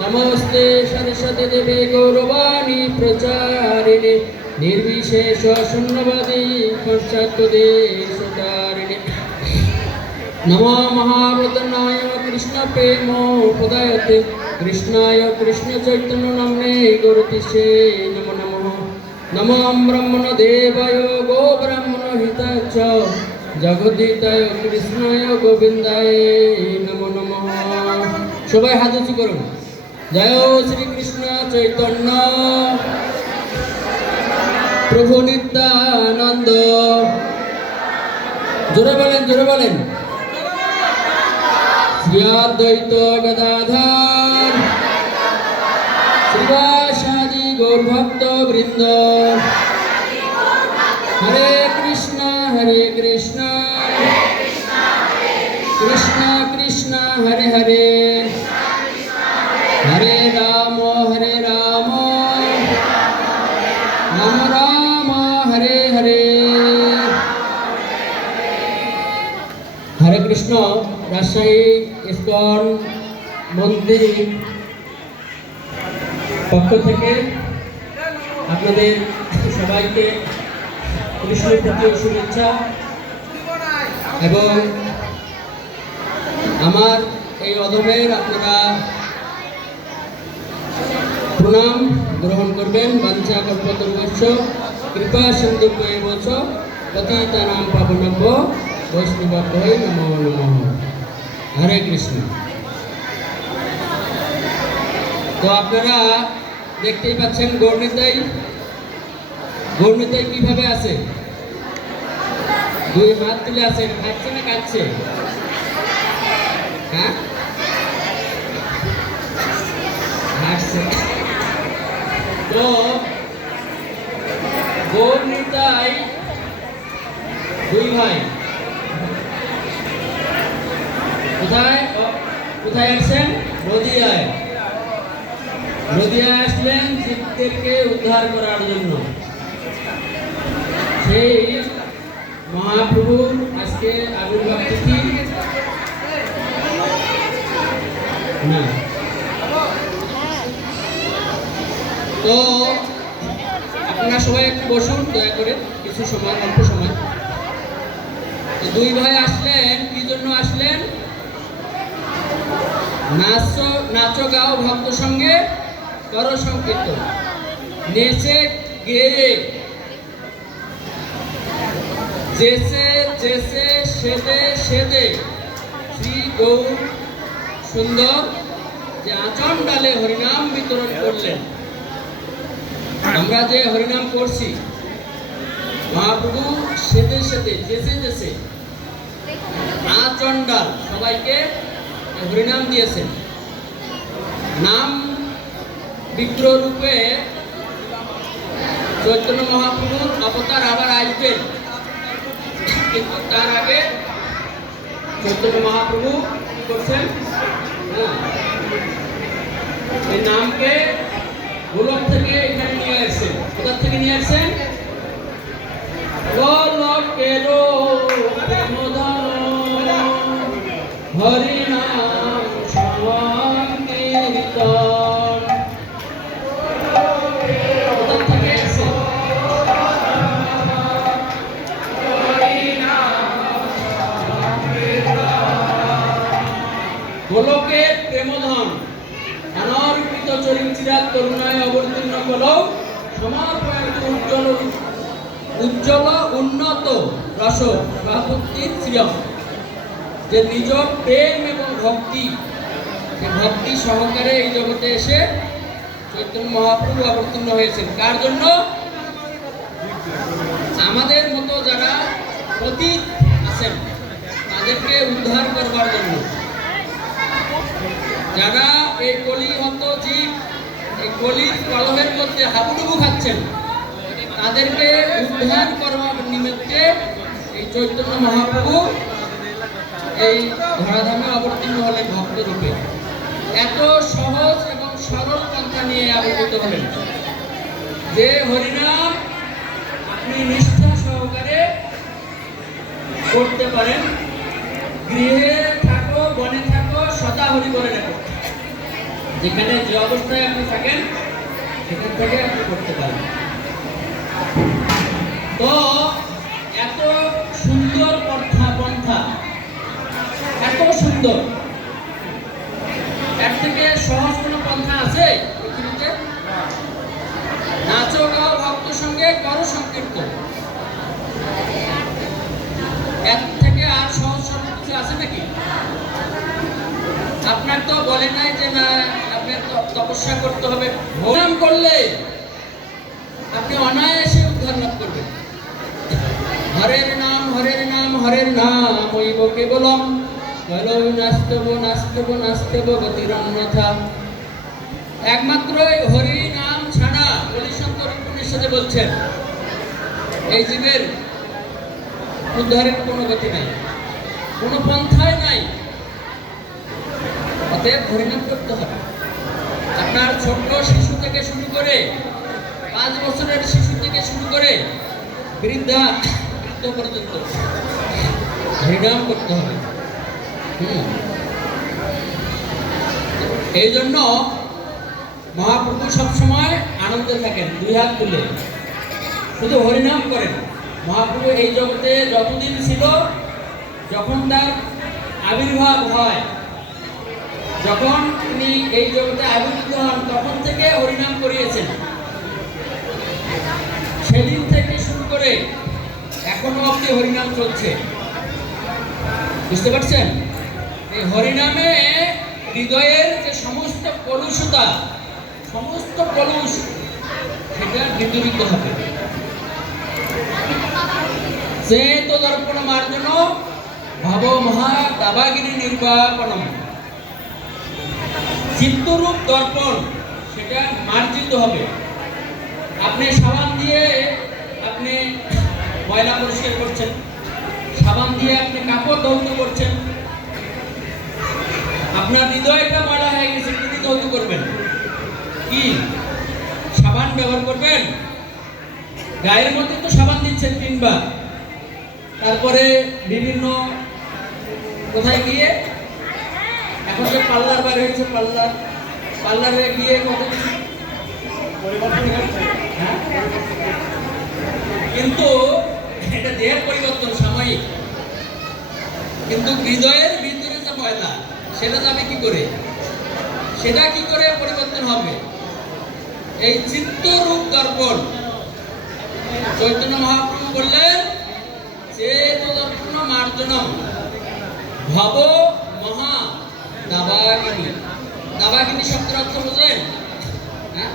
नमस्ते सरस्वती देवे गौरवाणी प्रचारिणे निर्विशेष शून्यवादी पश्चात्देशतारिणे नमो महावदनाय कृष्णप्रेमोपदायते कृष्णाय नमने गुरुतिशे नमो नमः नमो ब्रह्मणदेवाय गोब्रह्मणहिताय च जगदीतायो कृष्णाय गोविन्दाय नमो সবাই হাত উঁচু করুন। জয় শ্রীকৃষ্ণ চৈতন্য। প্রভু নিত্যানন্দ। জোরে বলেন জোরে বলেন। শ্রীদ্বৈত গদাধর। শ্রীবাসাদি গৌরভক্ত বৃন্দ। হরে কৃষ্ণ হরে কৃষ্ণ। রাজশাহী ইস্কন মন্দির পক্ষ থেকে আপনাদের সবাইকে কৃষ্ণের প্রতি শুভেচ্ছা এবং আমার এই অদমের আপনারা প্রণাম গ্রহণ করবেন বাঞ্ছা কল্পতর্বস্য কৃপা সিন্ধু বছ পতিতা নাম পাবনব্য। বৈষ্ণব নম নম। হরে কৃষ্ণ। তো আপনারা দেখতেই পাচ্ছেন গৌরনিতাই। গৌরনিতাই কীভাবে আছে? দুই হাত তুলে আছে, খাচ্ছে না কাচ্ছে হ্যাঁ? হাঁটছে। তো গৌরনিতাই দুই ভাই। কোথায়? কোথায় আসছেন? নদিয়ায়। নদিয়ায় আসলেন উদ্ধার করার জন্য। সেই মহাপ্রভুর আজকে আবির্ভাব তিথি। তো আপনারা সবাই একটু বসুন, দয়া করে কিছু সময়, অল্প সময়। দুই ভাই আসলেন, কি জন্য আসলেন? নাচো নাচো গাও ভক্ত সঙ্গে কর সংকীর্তন। নেচে গেয়ে। জেসে জেসে সেদে সেদে শ্রী গৌর সুন্দর যে আচন ডালে হরিনাম বিতরণ করলেন। আমরা যে হরিনাম করছি, মহাপ্রভু সেদে সেদে জেসে জেসে আচন ডাল সবাইকে হরিনাম দিয়েছেন। নাম বিগ্রহ রূপে চৈতন্য মহাপ্রভুর অবতার আবার আসবেন। কিন্তু তার আগে চৈতন্য মহাপ্রভু করছেন? হ্যাঁ, এই নামকে গোলক থেকে এখানে নিয়ে আসছেন। কোথা থেকে নিয়ে আসছেন? যে নিজ প্রেম এবং ভক্তি ভক্তি সহকারে এই জগতে এসে চৈতন্য মহাপ্রভু অবতীর্ণ হয়েছেন। কার জন্য? আমাদের মতো যারা পতিত আছেন, তাদেরকে উদ্ধার করবার জন্য। যারা এই কলিহত জীব, এই কলির কলহের মধ্যে হাবুডুবু খাচ্ছেন, তাদেরকে উদ্ধার করবার নিমিত্তে এই চৈতন্য মহাপ্রভু এই ধরাধামে অবতীর্ণ হলেন ভক্ত রূপে এত সহজ এবং সরল পন্থা নিয়ে আবির্ভূত হলেন। যে হরিনাম আপনি নিষ্ঠা সহকারে করতে পারেন, গৃহে থাকো, বনে থাকো, সদা হরি বলে ডাকুন যেখানে যে অবস্থায় আপনি থাকেন, সেখান থেকে আপনি করতে পারেন। তো সুন্দর। এর থেকে সহজ কোনো পন্থা আছে পৃথিবীতে? নাচো, গাও ভক্ত সঙ্গে করো এর থেকে আর সহজ সরল কিছু আছে নাকি? আপনার তো বলে নাই যে না, আপনার তপস্যা করতে হবে। ভোগাম করলে আপনি অনায়াসে উদ্ধার লাভ করবেন। হরের নাম হরের নাম হরের নাম ওইব কেবলম। বলো নাস্তব নাস্তব নাস্তব গতিরন্যথা একমাত্র হরি নাম ছাড়া হরিশঙ্কর উপনিষদে বলছেন, এই জীবের উদ্ধারের কোনো গতি নাই, কোনো পন্থাই নাই। অতএব হরিনাম করতে হবে। আপনার ছোট্ট শিশু থেকে শুরু করে, পাঁচ বছরের শিশু থেকে শুরু করে বৃদ্ধা বৃদ্ধ পর্যন্ত হরিনাম করতে হবে। এই জন্য মহাপ্রভু সবসময় আনন্দে থাকেন, দুই হাত তুলে। শুধু হরিনাম করেন। মহাপ্রভু এই জগতে যতদিন ছিল, যখন তার আবির্ভাব হয়, যখন তিনি এই জগতে আবির্ভূত হন, তখন থেকে হরিনাম করিয়েছেন। সেদিন থেকে শুরু করে এখনও অব্দি হরিনাম চলছে। বুঝতে পারছেন? হরিনামে হৃদয়ের যে সমস্ত কলুষতা, সমস্ত কলুষ, সেটা বিদূরিত হবে। সে তো দর্পণ মার্জন ভাব মহা দাবাগিরি চিত্তরূপ দর্পণ, সেটা মার্জিত হবে। আপনি সাবান দিয়ে, আপনি ময়লা পরিষ্কার করছেন। সাবান দিয়ে আপনি কাপড় ধৌত করছেন। আপনার হৃদয়টা ময়লা হয়ে গেছে কি দিয়ে ধৌত করবেন। কি? সাবান ব্যবহার করবেন? গায়ের মধ্যে তো সাবান দিচ্ছেন তিনবার। তারপরে বিভিন্ন কোথায় গিয়ে? এখন যে পার্লার বার হয়েছে পার্লার পার্লারে গিয়ে কত পরিবর্তন হ্যাঁ? কিন্তু এটা দেহের পরিবর্তন, সাময়িক। কিন্তু হৃদয়ের সেটা যাবে কি করে? সেটা কি করে পরিবর্তন হবে? এই চিত্তরূপ দর্পণ। চৈতন্য মহাপ্রভু বললেন চেত দর্পণ মার্জনম। ভব মহা দাবাগিনী। দাবাগিনী শব্দের অর্থ বোঝেন হ্যাঁ?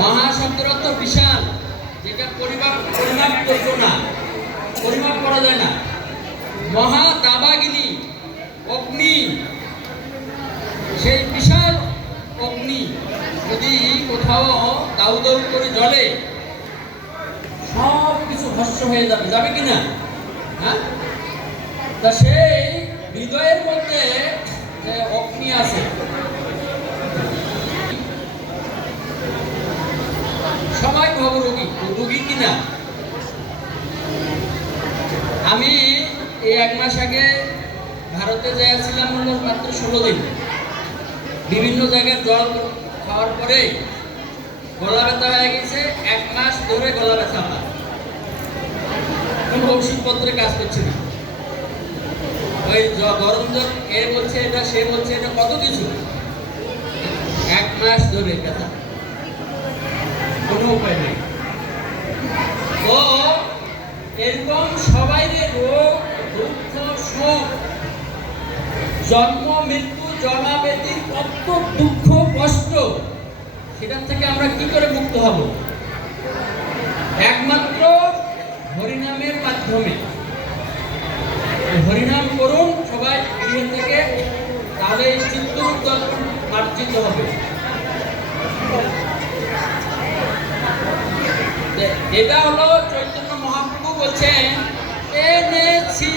মহা শব্দের অর্থ বিশাল, যেটা পরিমাপ পরিমাপ করব না, পরিমাপ করা যায় না। মহা দাবাগিনী, অগ্নি। সেই বিশাল অগ্নি যদি কোথাও দাউ দাউ করে জ্বলে, সব কিছু ভস্য হয়ে যাবে। যাবে কি না? হ্যাঁ? তা সেই হৃদয়ের মধ্যে অগ্নি আছে, সবাই ভব রোগী। রোগী কিনা আমি এই এক মাস আগে ভারতে যাইছিলাম হলো মাত্র ষোলো দিন। বিভিন্ন জায়গায় জল খাওয়ার পরে গলা ব্যথা হয়ে গেছে, এক মাস ধরে গলা ব্যথা আমার কোনো ওষুধপত্রে কাজ করছে না। ওই গরম জল এ বলছে এটা, সে বলছে এটা, কত কিছু। এক মাস ধরে ব্যথা। কোনো উপায় নেই। তো এরকম সবাই রোগ, দুঃখ, শোক, জন্ম, মৃত্যু জন্মাবেদির কত দুঃখ, কষ্ট, সেটার থেকে আমরা কি করে মুক্ত হব? একমাত্র হরিনামের মাধ্যমে। হরিনাম করুন, সবাই থেকে তাহলে হবে। এটা হলো চৈতন্য মহাপ্রভু বলছেন, এনেছি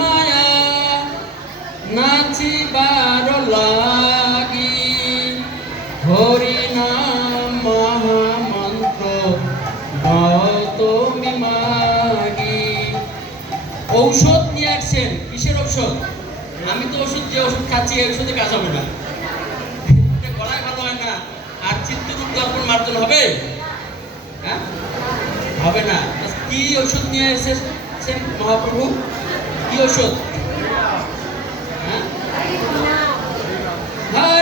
মায়া নাচিবার লাগি। হরি নাম মহামন্ত্র তুমি মাগি। ঔষধ নিয়ে আসছেন, কিসের ঔষধ? আমি তো ওষুধ যে ওষুধ খাচ্ছি, এই ওষুধে কাজ হবে না। গলায় ভালো হয় না, আর চিত্তর উদ্যাপন মার্জন হবে? হ্যাঁ? হবে না। কি ওষুধ নিয়ে এসেছেন মহাপ্রভু? কি ওষুধ হ্যাঁ?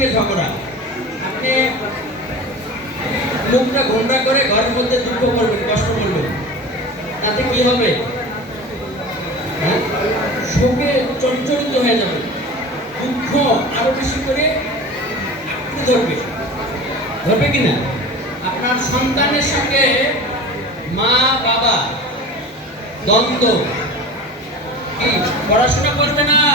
সঙ্গে ঝগড়া। আপনি মুখটা ঘোমরা করে ঘরের মধ্যে দুঃখ করবেন, কষ্ট করবেন। তাতে কি হবে? হ্যাঁ? শোকে চঞ্চলিত হয়ে যাবে। দুঃখ আরও বেশি করে আঁকড়ে ধরবে। ধরবে কিনা আপনার সন্তানের সঙ্গে মা বাবা দ্বন্দ্ব